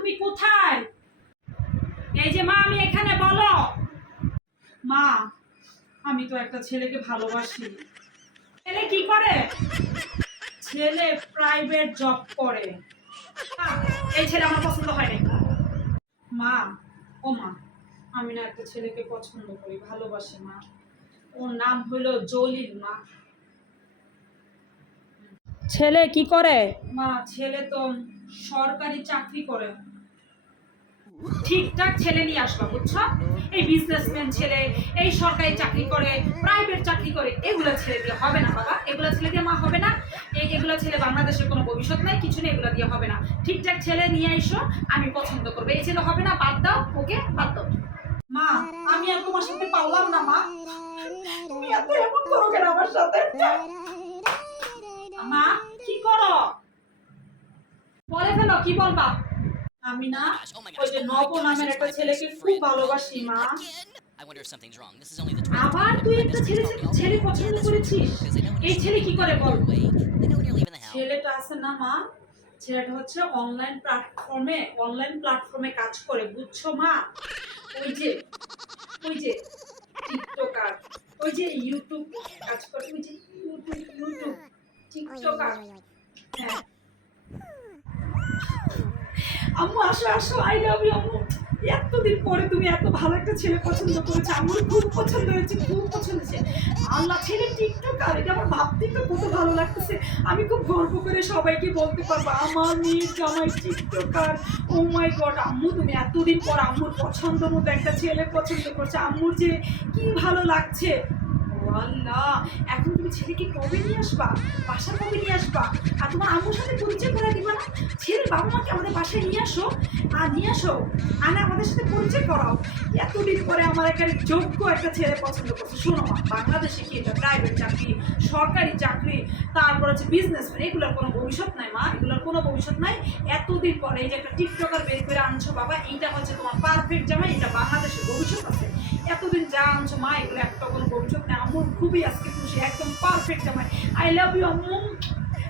তুমি কোথায়? এই যে মা, আমি এখানে, বলো। মা, আমি তো একটা ছেলেকে ভালোবাসি। ছেলে কি করে? ছেলে প্রাইভেট জব করে। এই ছেলে আমার পছন্দ হয় না। মা, ও মা, আমি না একটা ছেলেকে পছন্দ করি, ভালোবাসি মা। ওর নাম হলো জলিল মা। ছেলে কি করে? মা, ছেলে তো সরকারি চাকরি করে। ঠিকঠাক ছেলে নিয়ে আসবা, বুঝছো? এই বিজনেসম্যান ছেলে, এই সরকারি চাকরি করে, প্রাইভেট চাকরি করে, এগুলা ছেলে দিয়ে হবে না বাবা। এগুলা ছেলে দিয়ে মা হবে না। এগুলা ছেলে বাংলাদেশের কোনো ভবিষ্যৎ নাই, কিছু নেই, এগুলা দিয়ে হবে না। ঠিকঠাক ছেলে নিয়ে আইসো, আমি পছন্দ করবো। এই ছেলে হবে না, বাদ দাও, ওকে বাদ দাও। মা, আমি আর তোমার সাথে পারলাম না মা। তুমি এত এমন করো কেন আমার সাথে? মা, কি করো? বলে ফেলো, কি বলবা? আমি না ওই যে নব নামের একটা ছেলেকে খুব ভালোবাসি মা। আবার তুই একটা ছেলে পছন্দ করেছিস? এই ছেলে কি করে বল? ছেলেটা আছে না মা, ছেলেটা হচ্ছে অনলাইন প্ল্যাটফর্মে কাজ করে, বুঝছো মা? ওই যে টিকটকার, ওই যে ইউটিউব কাজ করে, ওই যে ইউটিউব টিকটকার। হ্যাঁ। আম্মু আসো আসো, আই লাভ ইউ আম্মু। এতদিন পরে তুমি এত ভালো একটা ছেলে পছন্দ করেছো, আমার খুব পছন্দ হয়েছে, খুব পছন্দ হয়েছে। আল্লাহ, ছেলে টিকটকার, এটা আমার ভাবতে তো কত ভালো লাগতেছে। আমি খুব গর্ব করে সবাইকে বলতে পারবো আমার মেয়ের জামাই টিকটকার। ও মাই গড আম্মু, তুমি এতদিন পর আম্মুর পছন্দ মতো একটা ছেলে পছন্দ করছো, আম্মুর যে কি ভালো লাগছে। আল্লাহ, এখন তুমি ছেলেকে কবে নিয়ে আসবা? বাসা কবে নিয়ে আসবা? আর তোমার আম্মুর সাথে পরিচয় করে দিবা না? ছেলের বাবা মাকে আমাদের বাসায় নিয়ে আসো, আর আমাদের সাথে পরিচয় করাও। এতদিন পরে আমার এখানে যোগ্য একটা ছেলে পছন্দ করছে। শোনো মা, বাংলাদেশে কি এটা প্রাইভেট চাকরি, সরকারি চাকরি, তারপর হচ্ছে বিজনেসম্যান, এগুলোর কোনো ভবিষ্যৎ নাই মা, এগুলোর কোনো ভবিষ্যৎ নাই। এতদিন পরে এই যে একটা টিকটকার বের করে আনছো বাবা, এইটা হচ্ছে তোমার পারফেক্ট জামাই, এটা বাংলাদেশের ভবিষ্যৎ আছে। এতদিন যা আনছো মা, এগুলো একটা কোনো ভবিষ্যৎ নেই। আম্মুর খুবই আজকে খুশি, একদম পারফেক্ট জামাই। আই লাভ ইউ আম্মু।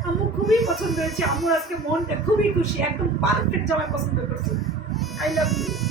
আম্মু খুবই পছন্দ হয়েছে, আম্মুর আজকে মনটা খুবই খুশি, একদম পারফেক্ট জামাই পছন্দ করছি। I love you.